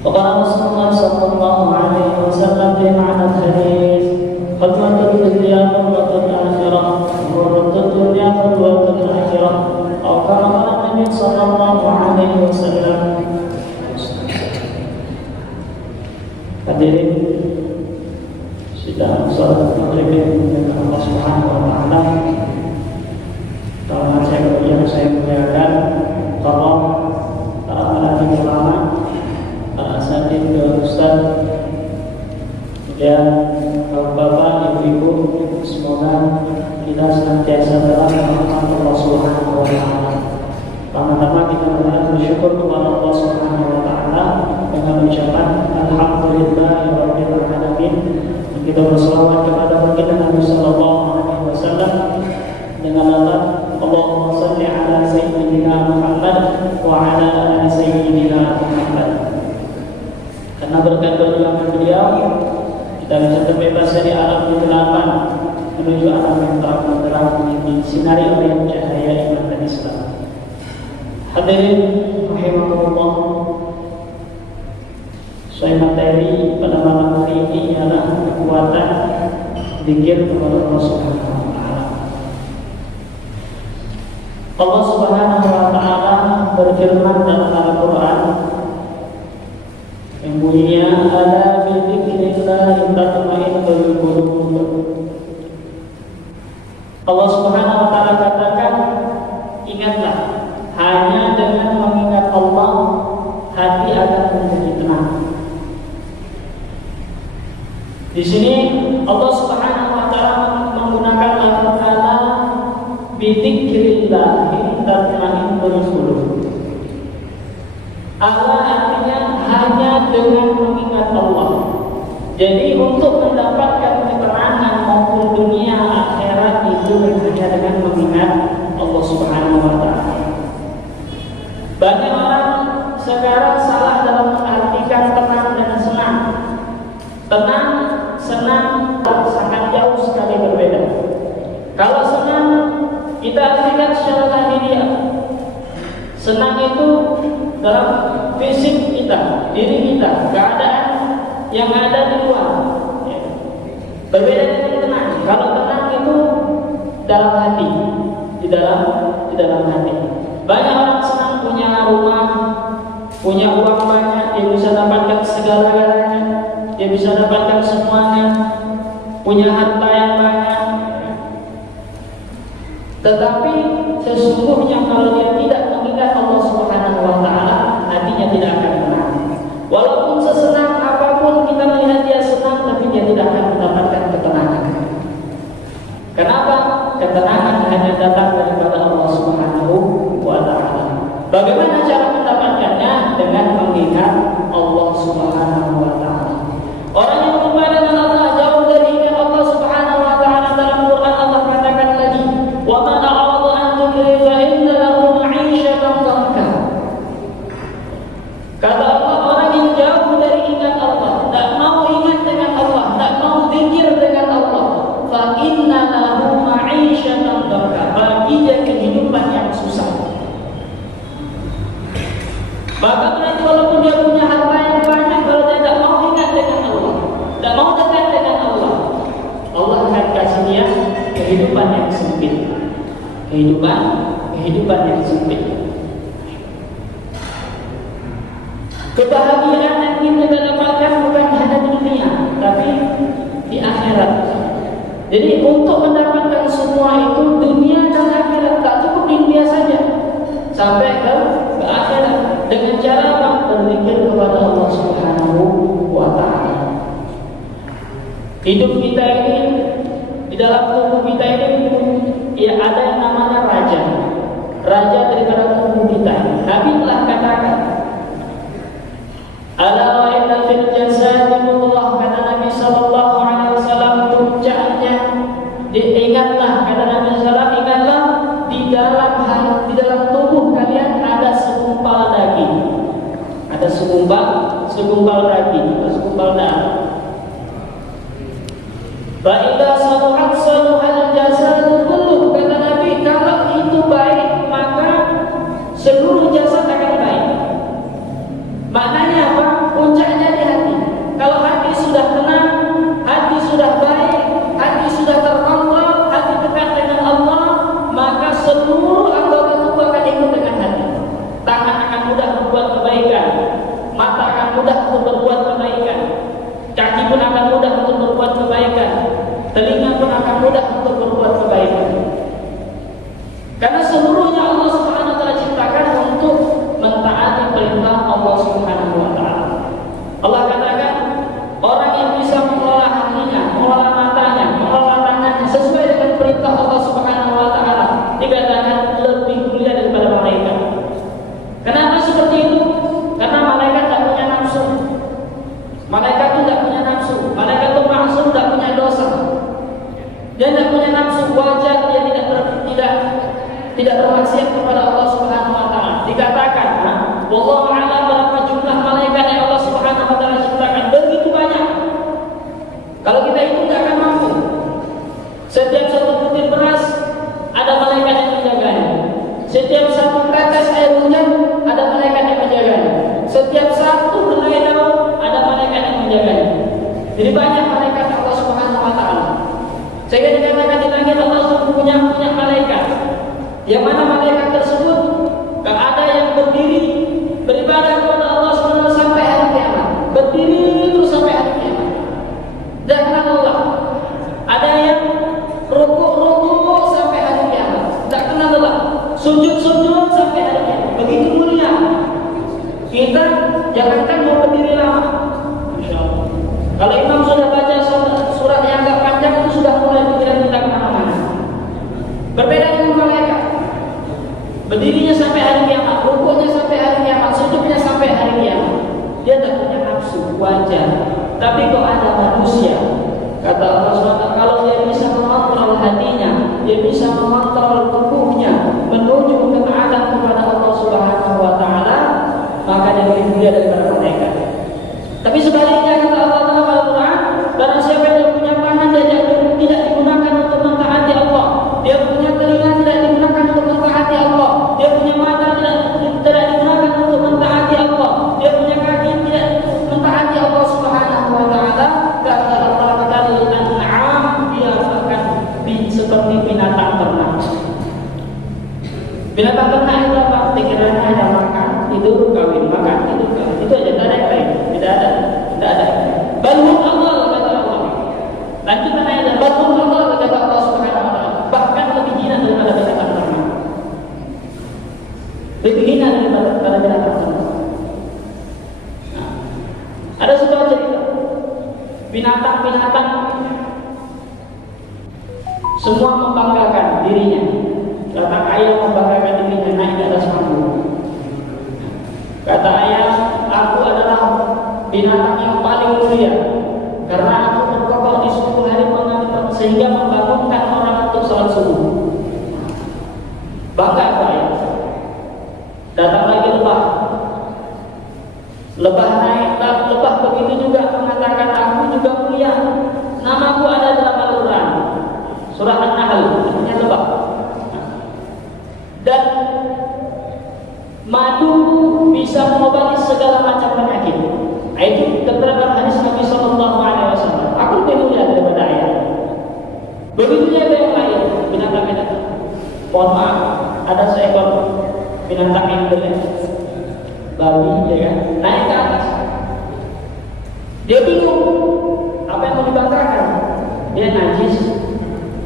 وقال رسول الله صلى الله عليه وسلم في معنى الحديث: خدمة الدنيا خدمة الآخرة، وردة الدنيا خدمة الآخرة، أو كما قال النبي صلى الله عليه وسلم. Hadirin sidang salat maghrib dengan Allah Subhanahu wa taala. Kalau saya muliakan, tolong para penasihat ulama, para asatidz dan ustaz, dan bapak, ibu-ibu, semoga kita senantiasa dalam rahmat Allah Subhanahu wa taala. Pertama-tama kita bersyukur kepada Allah Subhanahu wa taala dengan ucapan alhamdulillahirabbil alamin. Kita berselawat kepada baginda Nabi sallallahu alaihi wasallam dengan lafaz Allahumma shalli ala sayyidina Muhammad wa ala ali sayyidina Muhammad. Karena berkat perjuangan beliau, kita bisa terbebas dari alam kegelapan menuju alam yang terang benderang disinari oleh cahaya iman dan Islam. Hadirin rahimakumullah, saya materi pada malam hari ini adalah kekuatan zikir kepada Allah Subhanahu wa taala. Allah Subhanahu wa taala berfirman dalam Al-Qur'an yang bunyinya, ala bi dzikrillah tatma'innul qulub. Allah Subhanahu wa taala katakan, ingatlah, hanya dengan mengingat Allah hati akan menjadi tenang. Di sini Allah Subhanahu wa taala menggunakan kata bi dzikrillah tatma'innul qulub. Allah artinya hanya dengan mengingat Allah. Jadi untuk mendapatkan keterangan maupun dunia akhirat itu hanya dengan mengingat Allah Subhanahu wa taala. Banyak orang sekarang salah dalam mengartikan tenang dan senang. Tenang, senang sangat jauh sekali berbeda. Kalau senang kita artikan secara lahiriah. Senang itu dalam fisik kita, diri kita, keadaan yang ada di luar. Berbeda dengan tenang. Kalau tenang itu dalam hati, di dalam hati. Banyak orang senang punya rumah, punya uang banyak, dia bisa dapatkan segala-galanya, dia bisa dapatkan semuanya, punya harta yang banyak. Tetapi sesungguhnya kalau dia tidak mengingat Allah Subhanahu wa taala, hatinya tidak akan tenang. Walaupun sesenang apapun kita melihat dia senang, tapi dia tidak akan mendapatkan ketenangan. Kenapa? Ketenangan hanya datang daripada Allah Subhanahu wa taala. Bagaimana cara mendapatkannya? Dengan mengingat Allah Subhanahu wa taala. Orang yang lupa dengan Allah, jauh dari ingat Allah Subhanahu wa taala, dalam Quran Allah katakan lagi, wa man a'rada an dzikri fa inna lahu ma'isyatan dhanka. Kata Allah, orang yang jauh dari ingat Allah, tak mau ingat dengan Allah, tak mau zikir dengan Allah, fa inna lahu ma'isyatan dhanka, bagi dia kehidupan yang susah. Bahkan nanti walaupun dia punya harta yang banyak, kalau dia tidak mau ingat dengan Allah, tidak mau dekat dengan Allah, Allah akan kasih dia kehidupan yang sempit. Kehidupan yang sempit. Kebahagiaan yang kita dapatkan bukan hanya di dunia, tapi di akhirat. Jadi untuk mendapatkan semua itu, dunia dan akhirat, tak cukup di dunia saja, sampai ke akhirat. Dengan cara apa? Berzikir kepada Allah Subhanahu wa taala. Hidup kita ini, di dalam tubuh kita ini, ya ada yang namanya raja. Raja daripada tubuh kita. Nabi telah katakan, ala wa inna fil jasadi mudghah, kata Nabi sallallahu alaihi wasallam, puncaknya diingatlah, kata Nabi sallallahu, ingatlah di dalam tubuh kalian ada segumpal daging. Ada segumpal daging, segumpal darah. Fa idza saluhat saluhal jasadu kulluh, kata Nabi, kalau itu baik maka seluruh jasad akan baik. Maknanya apa? mudah untuk berbuat kebaikan, kaki pun akan mudah untuk berbuat kebaikan, telinga pun akan mudah untuk berbuat kebaikan. Karena seluruhnya Allah Subhanahu wa taala ciptakan untuk mentaati perintah Allah Subhanahu wa taala. Allah katakan, orang yang bisa mengelola hatinya, mengelola matanya, mengelola tangannya sesuai dengan perintah Allah Subhanahu wa taala, dikatakan lebih mulia daripada malaikat. Kenapa seperti itu? Karena malaikat tidak punya nafsu. Malaikat itu tidak punya nafsu. Malaikat itu maksum, tidak punya dosa. Dia tidak punya nafsu, wajar dia tidak bermaksiat kepada Allah Subhanahu wa taala. Dikatakan, wallahu a'lam berapa jumlah malaikat yang Allah Subhanahu wa taala ciptakan, begitu banyak. Kalau kita hitung tidak akan mampu. Setiap satu butir beras ada malaikat yang menjaganya. Setiap satu tetes air hujan ada malaikat yang menjaganya. Setiap satu helai daun ada malaikat yang menjaganya. Jadi banyak malaikat Allah Subhanahu wa taala. Sehingga dikatakan di langit Allah punya malaikat. Yang mana malaikat tersebut gak ada yang berdiri beribadah kepada Allah Subhanahu wa taala sampai hari kiamat. Berdiri terus sampai hari kiamat. Dan Allah ada yang rukuk sampai hari kiamat. Tak kenal Allah. Sujud sampai hari kiamat. Begitu mulia. Kita jangankan mau berdiri lama. Insyaallah. Kalau imam sudah baca surat yang agak panjang itu sudah mulai pikiran kita kemana-mana. Berbeda dengan malaikat. Berdirinya sampai hari kiamat, rukuknya sampai hari kiamat, sujudnya sampai hari kiamat. Dia tak punya nafsu, wajar. Tapi kok ada manusia, kata Allah SWT, kalau dia bisa mengontrol hatinya, dia bisa mengontrol tubuhnya menuju ketaatan kepada Allah Subhanahu wa taala, maka dia lebih mulia daripada malaikat. Tapi sebaliknya kata Allah dalam Al-Quran, barang siapa yang punya panah dia tidak digunakan untuk mentaati Allah, dia punya telinga tidak digunakan untuk mentaati Allah, dia punya mata tidak digunakan untuk mentaati Allah, dia punya kaki tidak mentaati Allah Subhanahu wa taala, kata Allah kal an'am, dia akan seperti binatang ternak. Binatang ternak itu apa? Pikirannya hanya makan, tidur, kawin, makan, tidur, kawin. Itu aja, tidak ada yang lain. Tidak ada. Balhum Allah kata Allah. Lanjutkan ayat, balhum Allah kata Allah Subhanahu wa taala. Bahkan lebih hina daripada binatang ternak. Lebih hina daripada binatang ternak. Nah, ada sebuah cerita. Binatang-binatang semua membanggakan dirinya. Kata ayah membanggakan dirinya naik ke atas panggung. Kata ayah, aku adalah binatang yang paling mulia karena aku berkokok di subuh hari mengantar sehingga membangunkan orang untuk salat subuh. Bangga ayah. Datang lagi lebah naik, lebah begitu juga mengatakan aku juga mulia. Namaku ada dalam Al-Quran, surah An-Nahl, artinya lebah. Dan madu bisa mengobati segala macam penyakit. Itu keterangan hadis Nabi Sallallahu Alaihi Wasallam. Aku lebih mulia daripada ayah. Begitu juga yang lain, binatang-binatang. Mohon maaf, ada seekor binatang yang berbeda, babi, ya kan? Naik ke atas. Dia bingung, apa yang mau dibanggakan? Dia najis,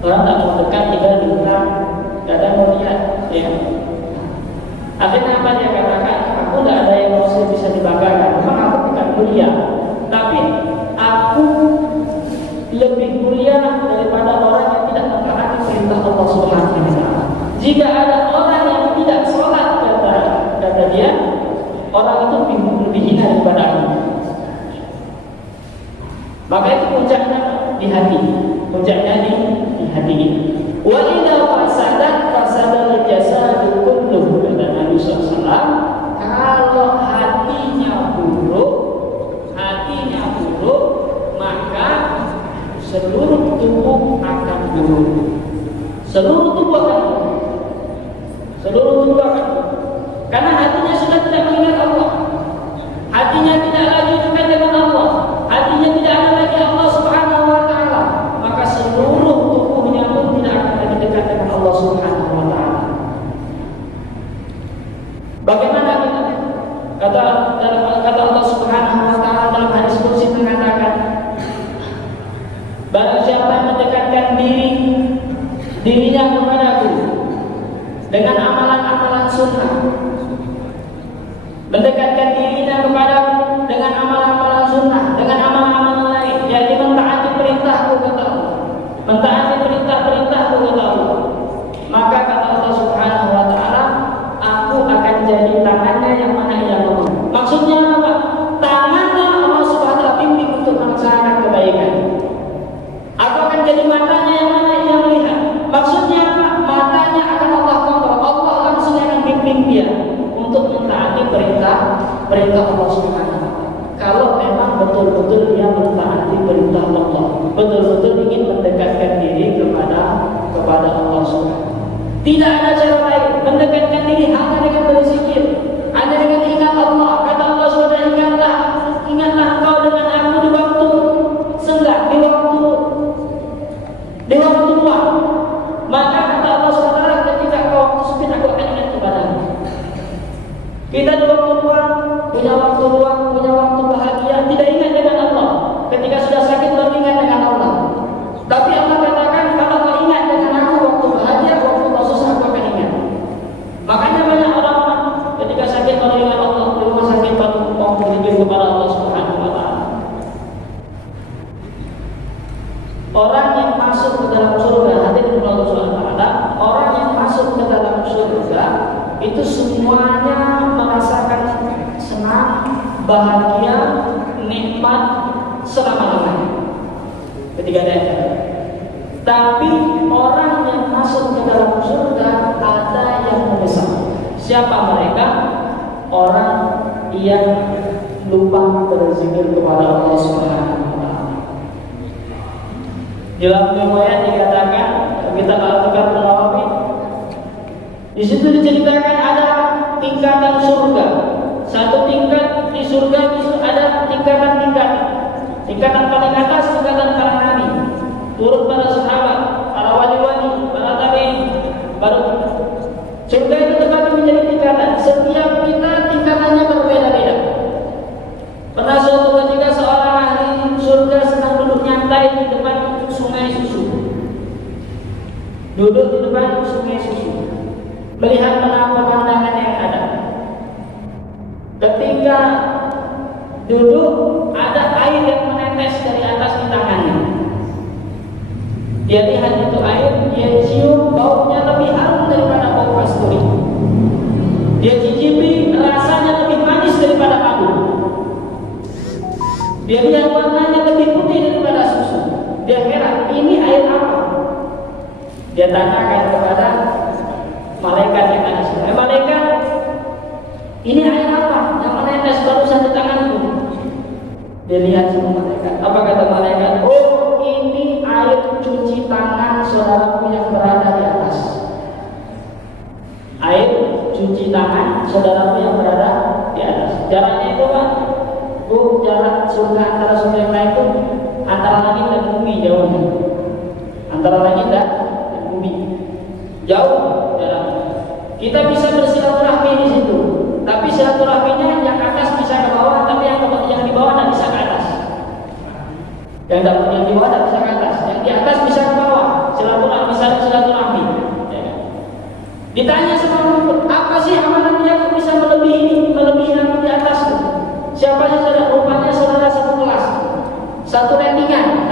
orang tak mau dekat, tinggal di belakang, kadang mau lihat, ya. Akhirnya apa dia katakan? Aku tidak ada yang bisa dibanggakan. Memang aku bukan mulia, tapi aku lebih mulia daripada orang yang tidak mentaati perintah Allah Subhanahu wa taala. Jika ada orang yang tidak sholat, kata dia, orang itu lebih hina daripada aku. Maka itu puncaknya di hati. Puncaknya di hati ini. Wa idza fasadat jasadu kulluhu, kata Nabi SAW. Kalau hatinya buruk, maka seluruh tubuh akan buruk. Seluruh tubuh akan buruk. Karena hatinya sudah tidak mengingat Allah. Hatinya tidak lagi dekat dengan Allah. Hatinya tidak ada lagi Allah Subhanahu wa taala. Maka seluruh tubuhnya pun tidak akan lagi dekat dengan Allah Subhanahu wa taala. Bagaimana kita? Kata Allah Subhanahu sunnah, mendekatkan dirinya kepadamu dengan amalan-amalan sunnah, dengan amalan-amalan lain, yaitu mentaati perintahku kata Allah, mentaati perintah-perintahku kata Allah. Maka kata Allah Subhanahu wa Ta'ala, aku akan jadi tangannya yang mana ia mau. Maksudnya apa? Tangannya Allah Subhanahu wa Ta'ala bimbing untuk melaksanakan kebaikan. Aku akan jadi matanya yang mana ia melihat. Maksudnya apa? Matanya akan Allah kontrol. Allah langsung akan bimbing dia untuk mentaati perintah Allah Subhanahu wa Ta'ala. Kalau memang betul-betul dia mentaati perintah Allah, betul-betul ingin mendekatkan diri kepada Allah Subhanahu wa Ta'ala. Tidak ada cara lain mendekatkan diri hanya dengan berzikir, hanya dengan ingat Allah. Kata Allah SWT, ingatlah engkau dengan aku di waktu senggang, di waktu luang. Maka kata Allah SWT, ketika kau waktu sempit, aku akan ingat kepadamu. Kita di waktu luang, punya waktu bahagia, tidak ingat dengan Allah. Ketika sudah sakit baru ingat dengan Allah. Tapi Allah katakan, kalau kau ingat dengan aku waktu bahagia, waktu kau susah, aku akan ingat. Makanya banyak orang-orang ketika sakit baru ingat Allah, di rumah sakit baru mau berzikir kepada Allah Subhanahu wa Ta'ala. Orang yang masuk ke dalam surga, hadirin Allah Subhanahu wa Ta'ala, orang yang masuk ke dalam surga itu semuanya merasakan senang, bahagia, nikmat selama-lamanya ketika ada ajaran. Tapi orang yang masuk ke dalam surga ada yang menyesal. Siapa mereka? Orang yang lupa berzikir kepada Allah Subhanahu wa Ta'ala. Di dalam riwayat dikatakan, kita Al-Bukhari Nawawi, di situ diceritakan ada tingkatan surga. Satu tingkat di surga itu ada tingkatan-tingkatan. Tingkatan paling atas, tingkatan para nabi, turun para sahabat, para wali-wali, para tabi'in, baru surga itu terbagi menjadi tingkatan. Setiap kita tingkatannya berbeda-beda. Pernah suatu ketika seorang ahli surga sedang duduk nyantai di depan sungai susu. Duduk di depan sungai susu, melihat pemandangan yang ada. Ketika duduk, ada air yang menetes dari atas di tangannya. Dia lihat itu air, dia cium, baunya lebih harum daripada bau kasturi. Dia cicipi, rasanya lebih manis daripada madu. Dia lihat warnanya lebih putih daripada susu. Dia heran, ini air apa? Dia tanyakan kepada malaikat yang ada di sana. Malaikat, ini air apa yang menetes barusan di tanganku? Dia lihat semua malaikat. Apa kata malaikat? Oh, ini air cuci tangan saudaraku yang berada di atas. Air cuci tangan saudaraku yang berada di atas. Jaraknya itu kan, jarak surga antara surga yang lain itu antara langit dan bumi jauhnya. Antara langit dan bumi jauh jaraknya. Kita bisa bersilaturahmi di situ. Tapi silaturahminya yang atas bisa ke bawah, tapi yang di bawah tidak bisa ke atas. Yang di bawah tidak bisa ke atas, yang di atas bisa ke bawah. Silaturahmi. Ditanya sama murid, apa sih amalannya yang bisa melebihi yang di atas? Siapa sih saudara? Rupanya saudara satu kelas, satu ratingan.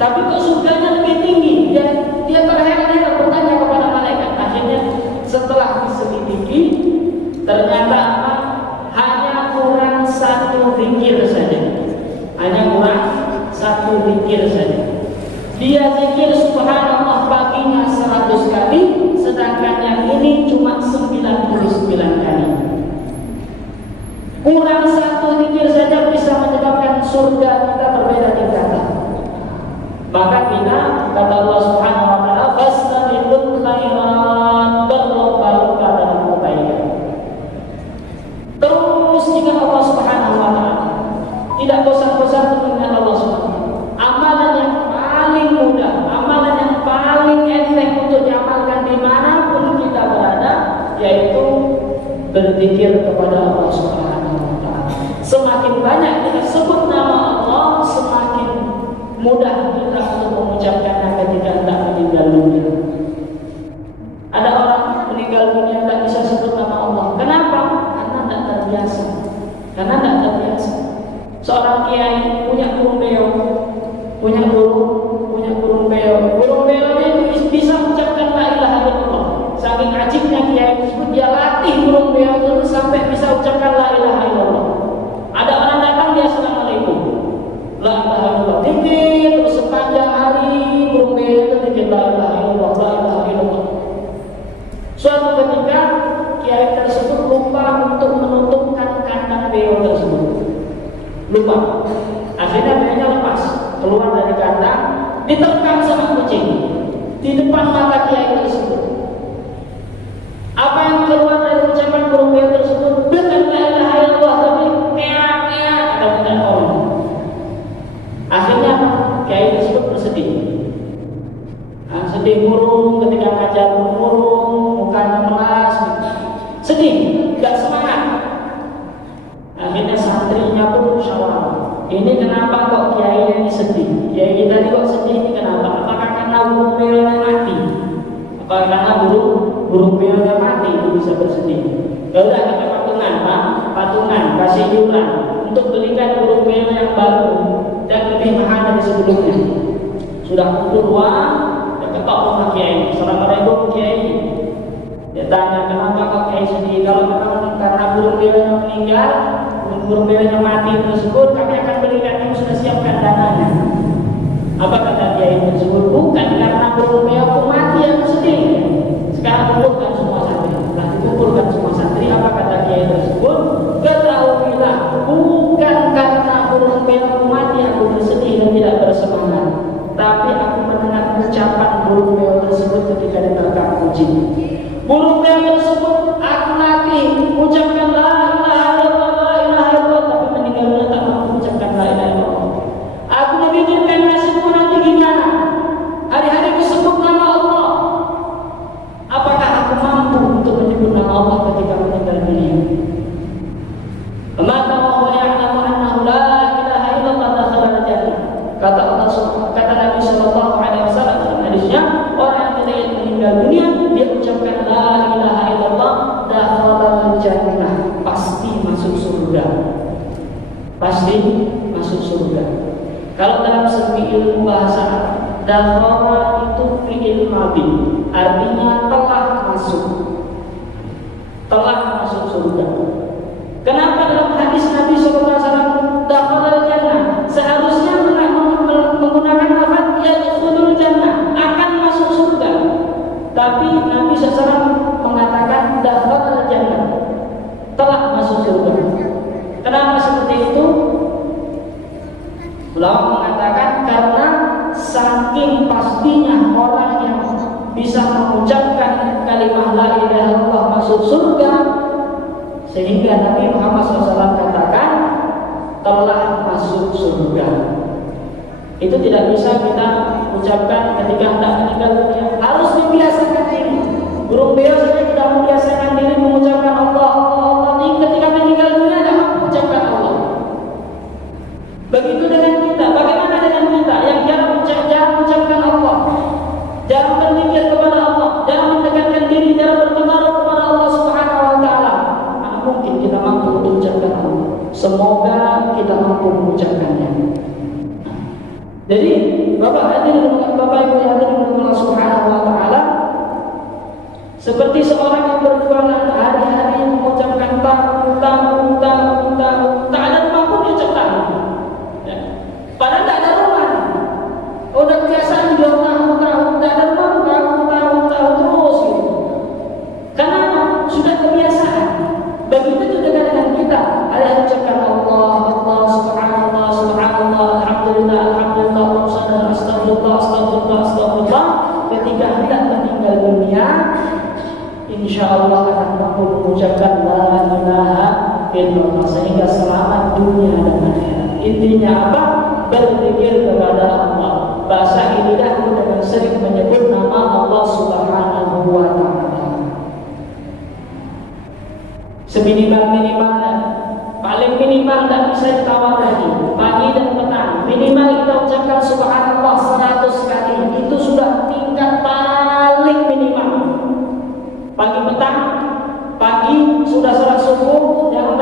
Tapi kok surganya lebih tinggi? Dia terheran-heran bertanya kepada malaikat. Akhirnya setelah diselidiki, ternyata apa? Hanya kurang satu zikir saja. Dia zikir subhanallah paginya 100 kali, sedangkan yang ini cuma 99 kali. Kurang satu zikir saja bisa menyebabkan surga kita berbeda tingkatan. Maka kita, kata Allah Subhanahu wa Ta'ala, fastabiqul khairat, berlomba-lomba dalam kebaikan. Terus ingat Allah Subhanahu wa Ta'ala, tidak bosan-bosan mengingat Allah Subhanahu wa Ta'ala. Amalan yang paling mudah, amalan yang paling enteng untuk diamalkan dimanapun kita berada, yaitu berzikir kepada Allah Subhanahu wa Ta'ala. Semakin banyak kita sebut nama Allah, semakin mudah kita untuk mengucapkannya ketika hendak meninggal dunia. Ada orang terbiasa. Karena tidak terbiasa. Seorang kiai punya burung beo, punya burung beo. Burung beonya itu bisa mengucapkan la ilaha illallah. Saking ajibnya kiai tersebut, dia latih burung beo itu sampai bisa ucapkan la ilaha illallah. Ada orang datang, dia assalamualaikum, la ilaha illallah. Dikit terus sepanjang hari burung beo itu dikit la ilaha illallah, la ilaha illallah. Suatu ketika kiai tersebut lupa untuk menutupkan kandang beo tersebut. Lupa. Akhirnya beonya lepas, keluar dari kandang, diterkam sama kucing di depan mata kiai tersebut. Apa yang keluar dari ucapan burung beo tersebut? Dengan la ilaha illallah, tapi kea-kea kata minta tolong. Akhirnya kiai tersebut bersedih. Sedih murung ketika ngajar, murung, mukanya melas, sedih, gak semangat. Akhirnya santrinya pun musyawarah. Ini kenapa kok kiai ini sedih? Kiai kita ini kok sedih ini kenapa? Apakah karena burung beonya mati? Apakah karena burung beonya mati itu bisa bersedih? Ya udah, kita patungan, Pak, patungan, kasih iuran untuk belikan burung beo yang baru dan lebih mahal dari sebelumnya. Sudah kumpul uang, dan ketok rumah kiai. Assalamualaikum kiai. Dia tanya, kenapa kok kiai sedih? Kalau memang karena burung beonya meninggal, burung beonya mati tersebut, kami akan belikan, yang sudah siapkan dananya. Apa kata kiai tersebut? Bukan karena burung beo mati yang sedih. Sekarang kumpulkan semua santri. Setelah dikumpulkan semua santri, apa kata kiai tersebut? Ketahuilah, bukan karena burung beo mati aku bersedih dan tidak bersemangat, tapi aku mendengar ucapan burung beo tersebut ketika diterkam kucing. Burung beo tersebut aku latih ucapkan la ilaha illallah, la ilaha illallah, tapi meninggalnya tak mampu ucapkan la ilaha illallah. Aku memikirkan nasibku nanti gimana. Hari-hari disebut nama Allah. Apakah aku mampu untuk menyebut nama Allah ketika meninggal dunia? Maka Allah ya'lamu annahu la ilaha illallah dakhala jannah. Kata Allah, kata Nabi sallallahu alaihi wasallam dalam hadisnya, orang yang tidak meninggal dunia dia ucapkan la ilaha illallah dakhala jannah, pasti masuk surga. Pasti masuk surga. Kalau dalam segi ilmu bahasa, dakhala itu fi'il madhi, artinya telah masuk. Telah masuk surga. Kenapa dalam hadis Nabi SAW dakhala jannah? Seharusnya menggunakan lafaz yadkhulul jannah, akan masuk surga. Tapi Nabi SAW mengatakan dakhala jannah, telah masuk surga. Kenapa seperti itu? Ulama mengatakan karena saking pastinya orang yang bisa mengucapkan kalimat la ilaha illallah masuk surga, sehingga Nabi Muhammad SAW katakan telah masuk surga. Itu tidak bisa kita ucapkan ketika hendak meninggal dunia. Harus dibiasakan diri. Burung beo saja tidak membiasakan diri mengucapkan Allah, Allah, Allah. Ini ketika meninggal dunia tidak mampu mengucapkan Allah. Begitu dengan kita. Bagaimana dengan kita yang jarang mengucapkan Allah, jarang berpikir kepada Allah, jarang mendekatkan diri, jarang berpengaruh kepada Allah Subhanahu Wa Taala? Mana mungkin kita mampu untuk mengucapkan Allah? Semoga kita mampu mengucapkannya. Jadi Bapak hadirin, Bapak Ibu yang hadirin Allah Subhanahu Wa Taala, seperti seorang yang berjualan hari-hari mengucapkan tahu, tak ada rumah pun dia cetak. Ya. Padahal tak ada rumah. Udah kebiasaan jual tahu, tak ada rumah, tahu terus gitu. Karena sudah kebiasaan. Begitu juga dengan kita. Ada ucapkan Allah, Allah, subhanallah, subhanallah, alhamdulillah, alhamdulillah, astagfirullah. Ketika hendak meninggal dunia, insya Allah akan mampu mengucapkan la ilaha illallah, sehingga selamat dunia dan akhirat. Intinya apa? Berzikir kepada Allah. Bahasa lidahmu dengan sering menyebut nama Allah Subhanahu Wa Taala. Seminimal-minimalnya, paling minimal tak bisa ditawar lagi. Pagi dan petang, minimal kita ucapkan Subhanallah 100 kali. Itu sudah tingkat paling minimal. Pagi petang, pagi sudah sholat subuh, jangan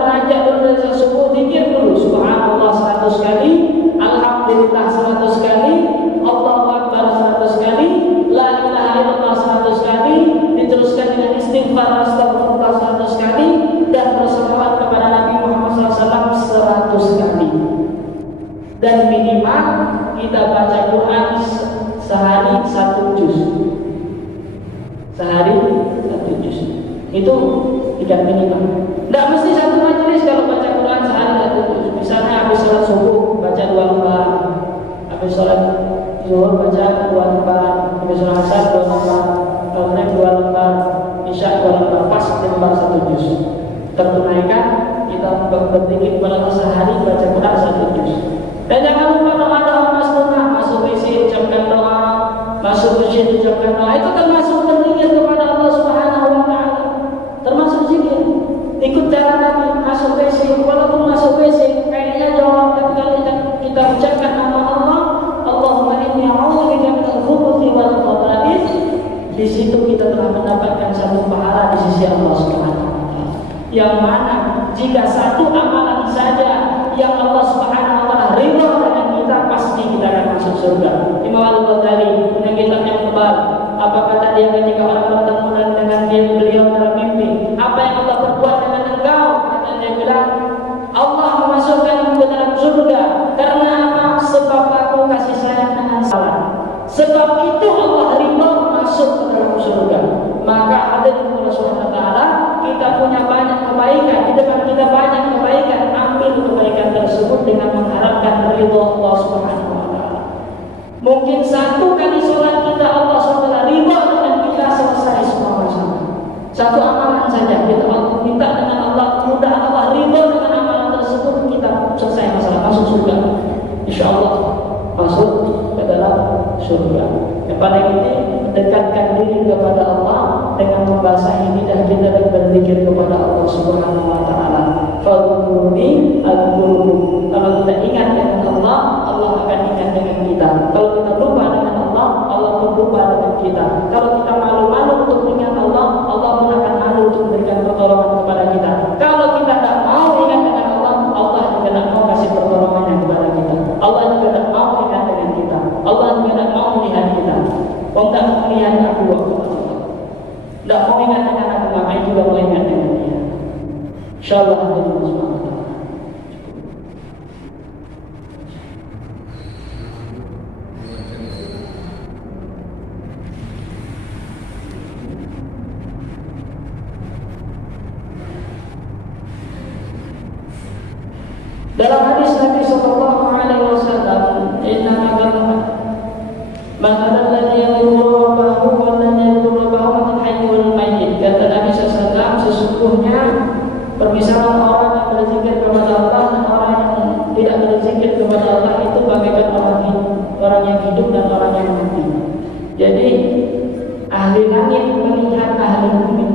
dalam berzikir kepada Allah sehari baca Quran 1 juz. Dan jangan lupa doa-doa masnunah, masuk WC ucapkan doa, masuk masjid ucapkan doa, itu termasuk berzikir kepada Allah Subhanahu wa taala. Termasuk zikir. Ikut cara Nabi masuk WC, walaupun masuk WC kayaknya jawab, tapi kalau kita ucapkan nama Allah, Allahumma inni a'udzubika minal khubuthi wal khaba'ith, di situ kita telah mendapatkan satu pahala di sisi Allah Subhanahu wa taala. Yang mana jika satu amalan saja yang Allah Subhanahu wa taala ridha dengan kita, pasti kita akan masuk surga. Imam Al-Ghazali punya kitab yang tebal. Apa kata dia ketika orang bertemu dengan beliau dalam mimpi? Apa yang Allah perbuat dengan engkau? Kata dia bilang, Allah memasukkan ke dalam surga. Karena apa? Sebab aku kasih sayang dengan salah. Sebab itu Allah ridha masuk ke dalam surga. Maka hadirin Allah Subhanahu wa taala, kita punya banyak kebaikan, di depan kita banyak kebaikan, ambil kebaikan tersebut dengan mengharapkan ridha Allah Subhanahu wa taala. Mungkin satu kali sholat kita Allah Subhanahu wa taala ridha dengan kita, selesai semua masalah. Satu amalan saja kita minta dengan Allah, mudah Allah ridha dengan amalan tersebut, kita selesai masalah, masuk surga. Insyaallah masuk ke dalam surga. Yang paling ini mendekatkan diri kepada Allah dengan membasahi lidah kita dan berzikir kepada Allah Subhanahu wa taala. Fadhkuruni adzkurkum. Kalau kita ingat dengan Allah, Allah akan ingat dengan kita. Kalau kita lupa dengan Allah, Allah pun lupa dengan kita. Kalau kita malu-malu untuk ingat Allah, Allah pun akan malu untuk memberikan pertolongan kepada kita. Kalau kita tidak mau ingat dengan Allah, Allah juga tidak mau kasih pertolongannya kepada kita. Allah juga tidak mau ingat dengan kita. Allah juga tidak mau melihat kita. Kalau tidak mau melihat aku, tidak mau ingat dengan aku, ngapain juga mau ingat dengan dia. InsyaAllah Allah SWT. Dalam hadis Nabi sallallahu alaihi wasallam, "Inna man alladhi yadhkuru rabbahu wa man yadhkuru rabbahu al-hayyul mayyit." Kata Nabi sallallahu, sesungguhnya permisalan orang yang berzikir kepada Allah dan orang yang tidak berzikir kepada Allah itu bagaikan orang yang hidup dan orang yang mati. Jadi ahli langit melihat ahli bumi,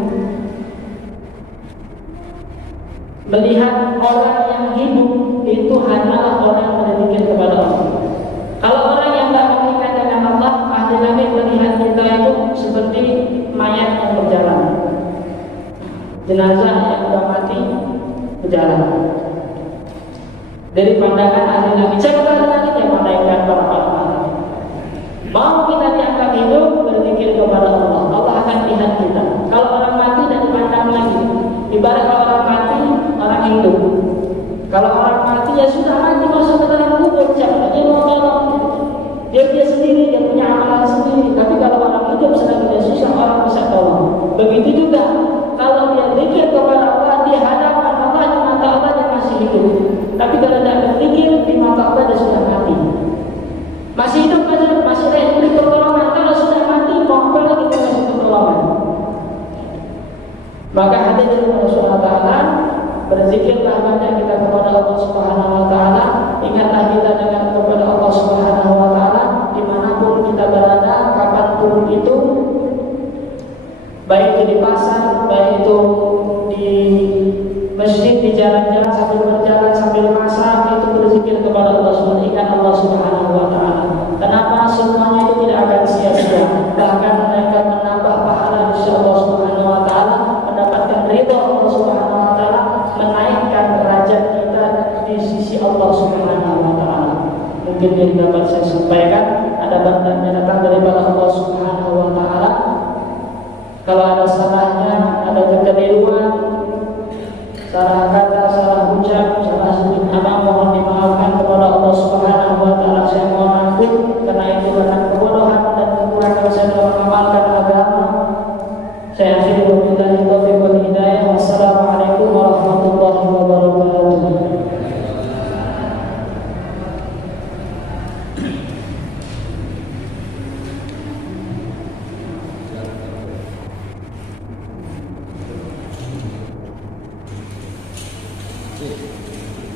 melihat orang yang hidup itu hanyalah orang yang berzikir kepada Allah. Kalau orang yang tidak mengingat dengan Allah, ahli langit melihat kita itu seperti mayat yang berjalan, jenazah yang sudah mati berjalan. Dari pandangan ahli langit, siapa ahli langit yang malaikat para malaikat. Mau kita diangkat hidup berzikir kepada Allah, Allah akan lihat kita. Kalau orang mati dan dipandang lagi, ibarat orang mati, orang hidup. Kalau orang mati ya sudah mati, masuk ke dalam kubur, siapa dia mau tolong? Dia sendiri, dia punya amalan sendiri. Tapi kalau orang hidup sedang dia susah, orang bisa tolong. Begitu juga kalau dia zikir kepada Allah, di hadapan Allah, di mata Allah dia masih hidup. Tapi kalau tidak berzikir, di mata Allah dia sudah mati. Masih hidup masih ada yang beri pertolongan. Kalau sudah mati, mau apa lagi dia kasih pertolongan? Maka hadirin Allah Taala, berzikirlah banyak kita kepada Allah Subhanahu wa taala, ingatlah kita dengan kepada Allah Subhanahu wa taala dimanapun kita berada, kapanpun itu, baik itu di pasar, baik itu di masjid, di jalan-jalan, sambil berjalan, sambil masak, itu berzikir kepada Allah Subhanahu wa taala, ingat Allah Subhanahu wa taala. Kenapa? Semuanya itu tidak akan sia-sia, bahkan akan menambah pahala di sisi Allah Subhanahu wa taala, mendapatkan ridha Allah Subhanahu wa taala, menaikkan derajat kita di sisi Allah Subhanahu wa taala. Mungkin yang dapat saya sampaikan, ada bantuan yang datang daripada Allah Subhanahu wa taala. Kalau ada salahnya, ada kekeliruan, salah kata, salah ucap, salah sudut amal, mohon dimaafkan kepada Allah Subhanahu wa taala. Saya mohon ampun karena itu karena kebodohan dan kekurangan saya dalam mengamalkan agama. Saya akhiri wabillahi taufiq wal hidayah. Wassalamualaikum warahmatullahi wabarakatuh. Iya.